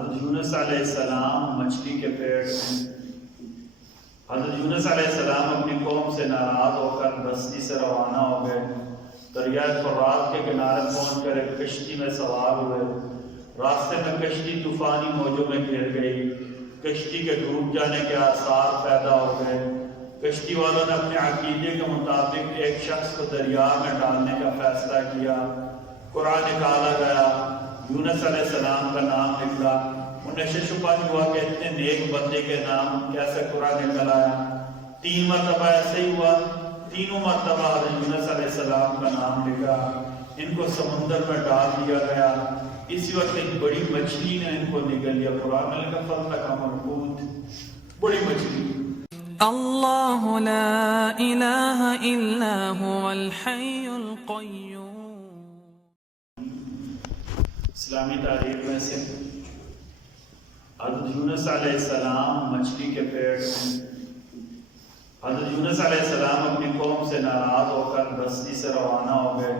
حضرت یونس علیہ السلام مچھلی کے پیٹ میں، حضرت یونس علیہ السلام اپنی قوم سے ناراض ہو کر بستی سے روانہ ہو گئے۔ دریائے فرات کے کنارے پہنچ کر ایک کشتی میں سوار ہوئے۔ راستے میں کشتی طوفانی موجوں میں گر گئی۔ کشتی کے ڈوب جانے کے آثار پیدا ہو گئے۔ کشتی والوں نے اپنے عقیدے کے مطابق ایک شخص کو دریا میں ڈالنے کا فیصلہ کیا۔ قرآن نکالا گیا، یونس علیہ السلام کا نام نکلا۔ انہیں ششپا ہوا کہ اتنے نیک بندے کے نام کیسے قرآن نکل آیا۔ 3 مرتبہ ایسے ہی ہوا، تینوں مرتبہ حضرت یونس علیہ السلام کا نام لکھا۔ ان کو سمندر میں ڈال دیا گیا۔ اسی وقت ایک بڑی مچھلی نے ان کو نگل لیا۔ قرآن میں لکھا فَالْتَقَمَ الْحُوتُ، بڑی مچھلی۔ اللہ لا الہ الا هو الحی القیوم۔ اسلامی تاریخ میں سے حضرت یونس علیہ السلام مچھلی کے پیٹ میں، حضرت یونس علیہ السلام اپنی قوم سے ناراض ہو کر بستی سے روانہ ہو گئے۔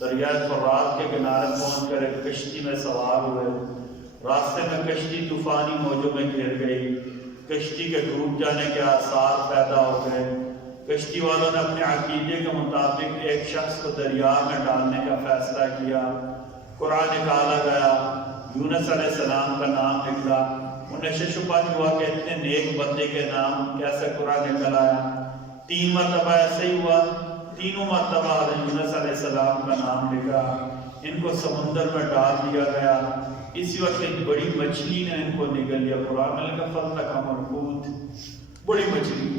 دریائے فرات کے کنارے پہنچ کر ایک کشتی میں سوار ہوئے۔ راستے میں کشتی طوفانی موجوں میں گر گئی۔ کشتی کے ڈوب جانے کے آثار پیدا ہو گئے۔ کشتی والوں نے اپنے عقیدے کے مطابق ایک شخص کو دریا میں ڈالنے کا فیصلہ کیا۔ قرآن نکالا گیا، یونس علیہ السلام کا نام نکلا۔ انہیں ششپا ہوا کہ اتنے نیک بندے کے نام کیسے قرآن نکل آیا۔ 3 مرتبہ ایسے ہی ہوا، تینوں مرتبہ حضرت یونس علیہ السلام کا نام لکھا۔ ان کو سمندر میں ڈال دیا گیا۔ اسی وقت ایک بڑی مچھلی نے ان کو نگل لیا۔ قرآن میں لکھا فَالْتَقَمَ الْحُوتُ، بڑی مچھلی۔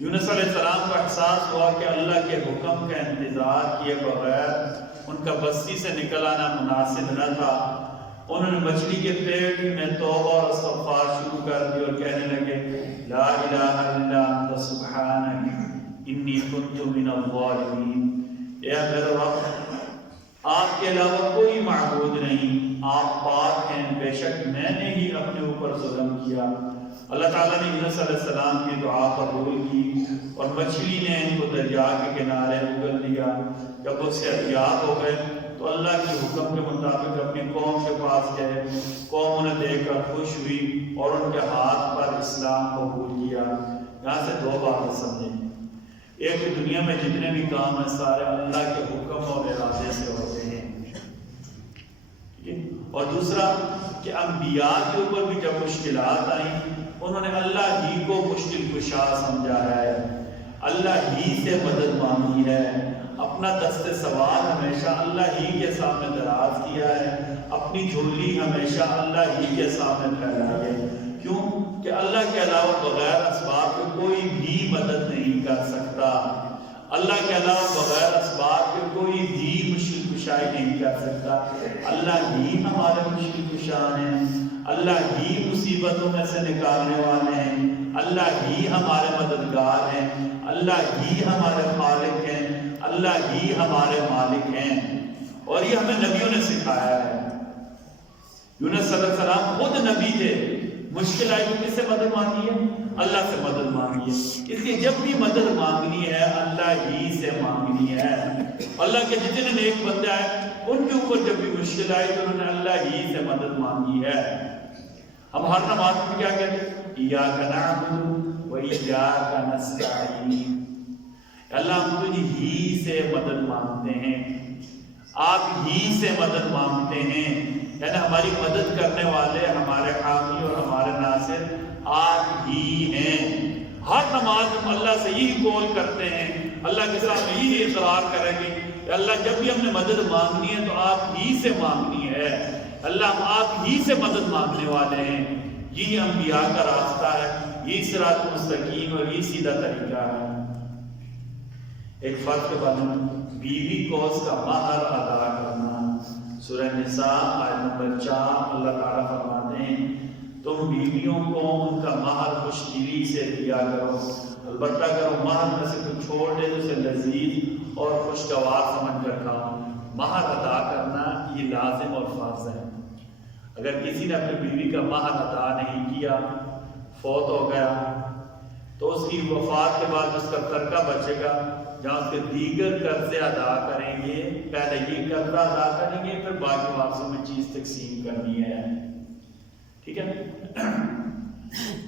یونس علیہ السلام کو احساس ہوا کہ اللہ کے حکم کا انتظار کیے بغیر ان کا بستی سے نکل آنا مناسب نہ تھا۔ انہوں نے مچھلی کے پیٹ میں توبہ اور استغفار شروع کر دی اور کہنے لگے لا الہ الا انت سبحانک انی کنت من الظالمین۔ اے میرے رب، آپ کے علاوہ کوئی معبود نہیں، آپ پاک ہیں، بے شک میں نے ہی اپنے اوپر ظلم کیا۔ اللہ تعالیٰ نے یونس علیہ السلام کی دعا قبول کی اور مچھلی نے ان کو دریا کے کنارے اگل دیا۔ جب وہ صحتیاب ہو گئے تو اللہ کے حکم کے مطابق اپنی قوم کے پاس گئے۔ قوم انہیں دیکھ کر خوش ہوئی اور ان کے ہاتھ پر اسلام قبول کیا۔ یہاں سے 2 باتیں سمجھیں۔ ایک کہ دنیا میں جتنے بھی کام ہیں سارے اللہ کے حکم اور ارادے سے ہوتے ہیں، اور دوسرا کہ انبیاء کے اوپر بھی جب مشکلات آئیں انہوں نے اللہ ہی کو مشکل کشا سمجھا ہے، اللہ ہی سے مدد مانگی ہے، اپنا دست سوال ہمیشہ اللہ ہی کے سامنے دراز کیا ہے، اپنی جھولی ہمیشہ اللہ ہی کے سامنے پھیلائی ہے۔ کیوں کہ اللہ کے علاوہ بغیر اسباب کے کوئی بھی مدد نہیں کر سکتا، اللہ کے علاوہ بغیر اسباب کے کوئی بھی مشکل کشائی نہیں کر سکتا۔ اللہ ہی ہمارے مشکل کشا ہیں، اللہ ہی مصیبتوں میں سے نکالنے والے ہیں، اللہ ہی ہمارے مددگار ہیں، اللہ ہی ہمارے خالق ہیں، اللہ ہی ہمارے مالک ہیں، اور یہ ہمیں نبیوں نے سکھایا ہے۔ یونس علیہ السلام خود نبی تھے، مشکل آئی تو کس سے مدد مانگی ہے؟ اللہ سے مدد مانگی ہے۔ اس لیے جب بھی مدد مانگنی ہے اللہ ہی سے مانگنی ہے۔ اللہ کے جتنے نیک بندے آئے ان کے اوپر جب بھی مشکل آئی تو انہوں نے اللہ ہی سے مدد مانگی ہے۔ ہم ہر نماز میں کیا کہتے ہیں؟ ایاک نعبد و ایاک نستعین، اللہ ہم تجھ ہی سے مدد مانگتے ہیں، آپ ہی سے مدد مانگتے ہیں، یعنی ہماری مدد کرنے والے، ہمارے حامی اور ہمارے ناصر آپ ہی ہیں۔ ہر نماز ہم اللہ سے یہی قول کرتے ہیں، اللہ کے سامنے یہی اقرار کریں گے کہ اللہ جب بھی ہم نے مدد مانگنی ہے تو آپ ہی سے مانگنی ہے، اللہ ہم آپ ہی سے مدد مانگنے والے ہیں۔ یہی انبیاء کا راستہ ہے، یہی صراط مستقیم اور یہی سیدھا طریقہ ہے۔ ایک فرد کے بارے میں بیوی کو اس کا مہر ادا کرنا، سورہ نساء آیت نمبر 4 اللہ تعالیٰ فرماتے ہیں تم بیویوں کو ان کا مہر خوش دلی سے دیا کرو، البتہ اگر وہ مہر میں سے کچھ چھوڑ دے تو اسے لذیذ اور خوشگوار سمجھ کر کھاؤ۔ مہر ادا کرنا یہ لازم اور فرض ہے۔ اگر کسی نے اپنی بیوی کا مہر ادا نہیں کیا، فوت ہو گیا، تو اس کی وفات کے بعد اس کا ترکہ بچے گا جہاں اس کے دیگر قرضے ادا کریں گے، پہلے یہ قرضہ ادا کریں گے پھر باقی واپسوں میں چیز تقسیم کرنی ہے، ٹھیک ہے۔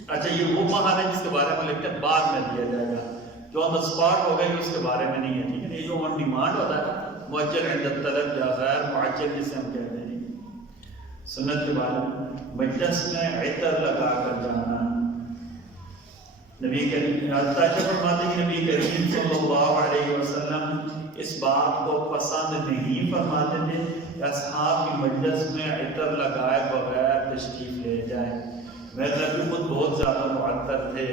اچھا یہ وہ مہر ہے جس کے بارے میں لکھتے ہیں بعد میں دیا جائے گا، جو آن دا اسپاٹ ہوگا کہ اس کے بارے میں نہیں ہے، ٹھیک ہے۔ یہ جو آن ڈیمانڈ ہوتا ہے مؤجل عند الطلب یا غیر معجل جسے ہم کہتے ہیں۔ سنت کے بعد مجلس میں عطر لگا کر جانا، نبی کریم فرماتے ہیں نبی کریم صلی اللہ علیہ وسلم اس بات کو پسند نہیں فرماتے تھے کہ اصحاب کی مجلس میں عطر لگائے بغیر تشریف لے جائیں۔ میرے نبی خود بہت زیادہ معطر تھے،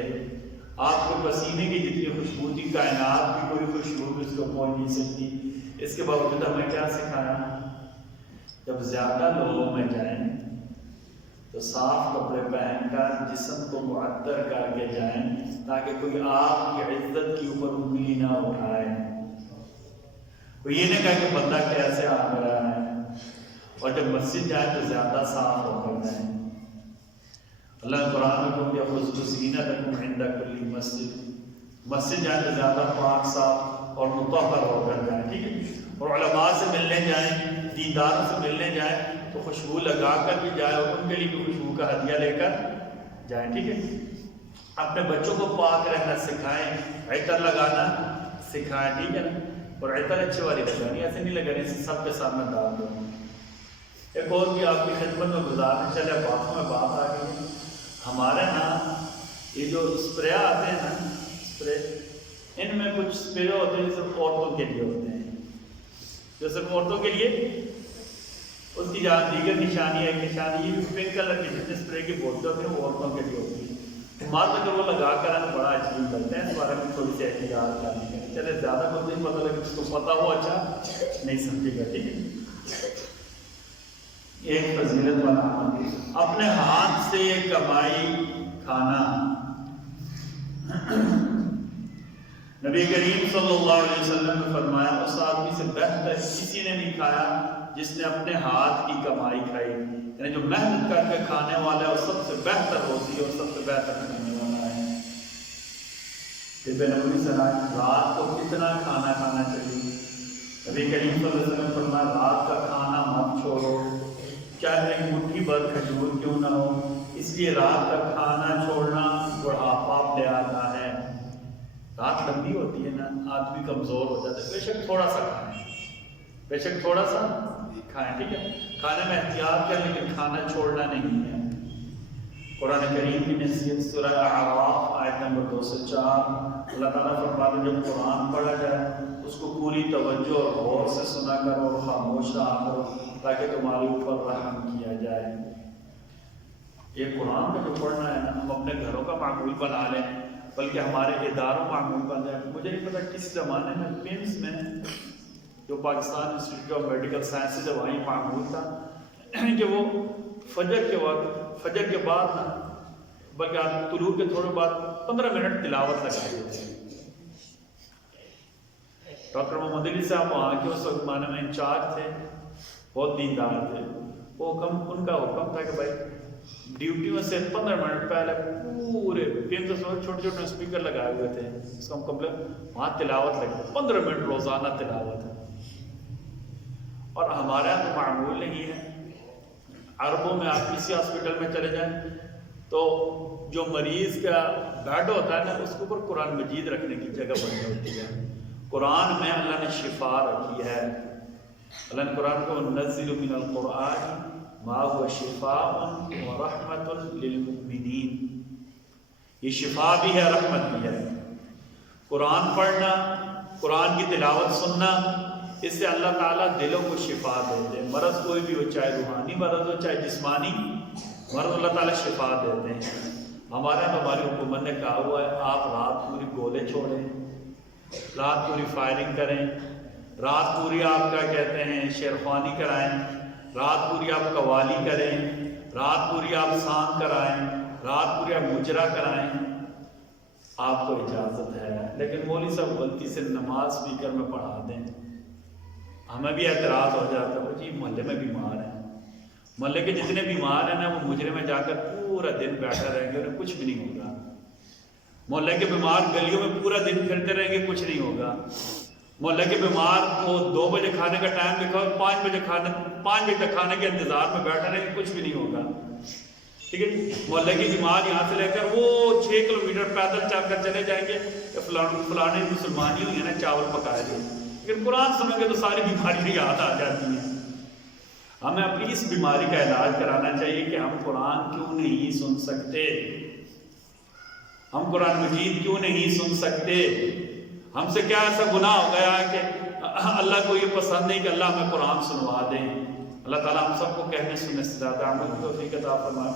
آپ کے پسینے کی جتنی خوشبو تھی کائنات کی کوئی خوشبو بھی اس کو پہنچ نہیں سکتی۔ اس کے باوجود ہمیں کیا سکھایا؟ جب زیادہ لوگوں میں جائیں تو صاف کپڑے پہن کر جسم کو معطر کر کے جائیں تاکہ کوئی آپ کی عزت کے اوپر انگلی نہ اٹھائے، کوئی یہ نہ کہے کہ بندہ کیسے آ رہا ہے۔ اور جب مسجد جائیں تو زیادہ صاف ہو کر جائیں۔ اللہ نے قرآن میں کہا کہ خذوا زینتکم عند کل مسجد، مسجد جائیں تو زیادہ پاک صاف اور مطہر ہو کر جائیں، ٹھیک ہے۔ اور علماء سے ملنے جائیں، دینداروں سے ملنے جائیں تو خوشبو لگا کر بھی جائیں اور ان کے لیے بھی خوشبو کا ہدیہ لے کر جائیں، ٹھیک ہے۔ اپنے بچوں کو پاک رہنا سکھائیں، عطر لگانا سکھائیں، ٹھیک ہے نا۔ اور عطر اچھے والی لگانی، ایسے نہیں لگانی سب کے سامنے ڈال دو۔ ایک اور بھی آپ کی خدمت میں گزارنے چلے، باتوں میں بات آ گئی ہے، ہمارے ہاں یہ جو اسپرے آتے ہیں نا، اسپرے، ان میں کچھ اسپرے ہوتے ہیں جو صرف عورتوں کے لیے ہوتے ہیں، جو صرف عورتوں کے لیے، اس کی جہاں دیگر نشانی ہے، ایک نشانی یہ پنک کلر کی جتنے اسپرے کی بوتلیں ہوتی ہیں وہ عورتوں کے لیے ہوتی ہے۔ مار میں وہ لگا کر آنا بڑا عجیب لگتا ہے، اس بارے میں تھوڑی سی احتیاط کرنی ہے، چلے زیادہ کچھ نہیں پتہ لگے، جس کو پتہ ہو اچھا نہیں سمجھے گا، ٹھیک ہے۔ ایک فضیلت بنا اپنے ہاتھ سے کمائی کھانا، نبی کریم صلی اللہ علیہ وسلم نے فرمایا اس آدمی سے بہتر کسی نے نہیں کھایا جس نے اپنے ہاتھ کی کمائی کھائی، یعنی جو محنت کر کے کھانے والا ہے وہ سب سے بہتر ہوتی ہے اور سب سے بہتر کھانے والا ہے۔ طب نبوی سے رات کو کتنا کھانا کھانا چاہیے؟ نبی کریم صلی اللہ علیہ وسلم نے فرمایا رات کا کھانا مت چھوڑو، چاہے ایک مٹھی بھر کھجور کیوں نہ ہو، اس لیے رات کا کھانا چھوڑنا بڑھاپا لے آتا ہے۔ رات لمبی ہوتی ہے نا، آدمی کمزور ہو جاتا ہے، بے شک تھوڑا سا کھائیں، بے شک تھوڑا سا کھائیں، ٹھیک ہے۔ کھانے میں احتیاط کریں لیکن کھانا چھوڑنا نہیں ہے۔ قرآن کریم کی نصیحت سورہ اعراف آیت نمبر 204، اللہ تعالیٰ فرماتے ہیں جب قرآن پڑھا جائے اس کو پوری توجہ اور غور سے سنا کرو اور خاموش رہا کرو تاکہ تمہارے اوپر رحم کیا جائے۔ یہ قرآن کا جو پڑھنا ہے نا، ہم اپنے گھروں کا معمول بنا لیں بلکہ ہمارے اداروں معمول بن جائے۔ مجھے نہیں پتا کس زمانے میں پمس میں جو Pakistan institute of medical sciences ہے وہیں معمول تھا کہ وہ فجر کے وقت، فجر کے بعد نا، بلکہ طلوع کے تھوڑے بعد 15 منٹ تلاوت لگائے دیتے ہیں۔ ڈاکٹر محمد علی صاحب وہاں کے اس زمانے میں انچارج تھے، بہت دیندار تھے، وہ ان کا حکم تھا کہ بھائی ڈیوٹیوں سے 15 منٹ پہلے پورے چھوٹے چھوٹے اسپیکر لگائے ہوئے تھے، اس کو ہم کمپلیٹ وہاں تلاوت لگے 15 منٹ روزانہ تلاوت ہے۔ اور ہمارے یہاں تو معمول نہیں ہے۔ عربوں میں آپ کسی ہاسپٹل میں چلے جائیں تو جو مریض کا بیڈ ہوتا ہے نا اس کے اوپر قرآن مجید رکھنے کی جگہ بنی ہوتی ہے۔ قرآن میں اللہ نے شفا رکھی ہے، اللہ نے قرآن کو نزل من القرآن ما هو شفاء ورحمۃ للمؤمنین، یہ شفا بھی ہے رحمت بھی ہے۔ قرآن پڑھنا، قرآن کی تلاوت سننا، اس سے اللہ تعالیٰ دلوں کو شفا دیتے ہیں۔ مرض کوئی بھی ہو، چاہے روحانی مرض ہو چاہے جسمانی مرض، اللہ تعالیٰ شفا دیتے ہیں۔ ہمارے یہاں ہماری حکومت نے کہا ہوا ہے آپ رات پوری گولے چھوڑیں، رات پوری فائرنگ کریں، رات پوری آپ کیا کہتے ہیں شیرخوانی کرائیں، رات پوری آپ قوالی کریں، رات پوری آپ سانگ کرائیں، رات پوری آپ مجرا کرائیں، آپ کو اجازت ہے۔ لیکن مولوی صاحب غلطی سے نماز اسپیکر میں پڑھا دیں، ہمیں بھی اعتراض ہو جاتا ہے، وہ جی محلے میں بیمار ہیں، محلے کے جتنے بیمار ہیں نا وہ مجرے میں جا کر پورا دن بیٹھا رہیں گے، انہیں کچھ بھی نہیں ہوگا۔ محلے کے بیمار گلیوں میں پورا دن پھرتے رہیں گے، کچھ نہیں ہوگا۔ محلے کے بیمار کو 2 بجے کھانے کا ٹائم لکھا ہو، 5 بجے تک کھانے کے انتظار میں بیٹھے رہیں گے، کچھ بھی نہیں ہوگا، ٹھیک ہے جی۔ محلے کی جماعت یہاں سے لے کر وہ 6 کلومیٹر پیدل چل کر چلے جائیں گے کہ فلانے مسلمانی ہوئی ہیں نا چاول پکائے گے، لیکن قرآن سنیں گے تو ساری بیماریاں یاد آ جاتی ہیں۔ ہمیں اپنی اس بیماری کا علاج کرانا چاہیے کہ ہم قرآن کیوں نہیں سن سکتے، ہم قرآن مجید کیوں نہیں سن سکتے، ہم سے کیا ایسا گناہ ہو گیا کہ اللہ کو یہ پسند نہیں کہ اللہ ہمیں قرآن سنوا دیں۔ اللہ تعالیٰ ہم سب کو کہنے سننے سے زیادہ عمل کی توفیق عطا فرمائے۔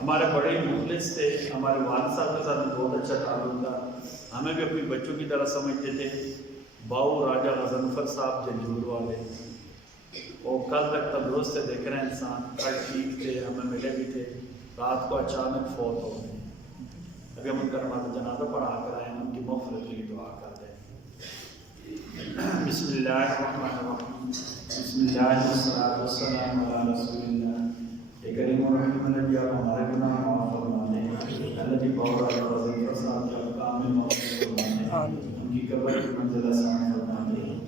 ہمارے بڑے مخلص تھے، ہمارے والد صاحب کے ساتھ بہت اچھا تعلق تھا، ہمیں بھی اپنی بچوں کی طرح سمجھتے تھے۔ باؤ راجہ غضنفر صاحب جنجور والے، وہ کل تک تندرست سے دیکھ رہے ہیں انسان، کل ٹھیک تھے، ہمیں ملے بھی تھے، رات کو اچانک فوت ہو گئے۔ ابھی ہم ان کا جنازہ پڑھا کر آئے ہیں، ان کی مغفرت کے لیے دعا کر دیں۔ بسم اللہ الرحمن الرحیم، بسم اللہ والصلاۃ والسلام علی رسول اللہ۔ اے کریم الرحیم الذی آپ ہمارے گناہ معاف فرما دیں، الذی باؤ راجہ غضنفر صاحب کا کامل مغفرت فرما دیں، ان کی قبر کی منزل آسان فرما دیں۔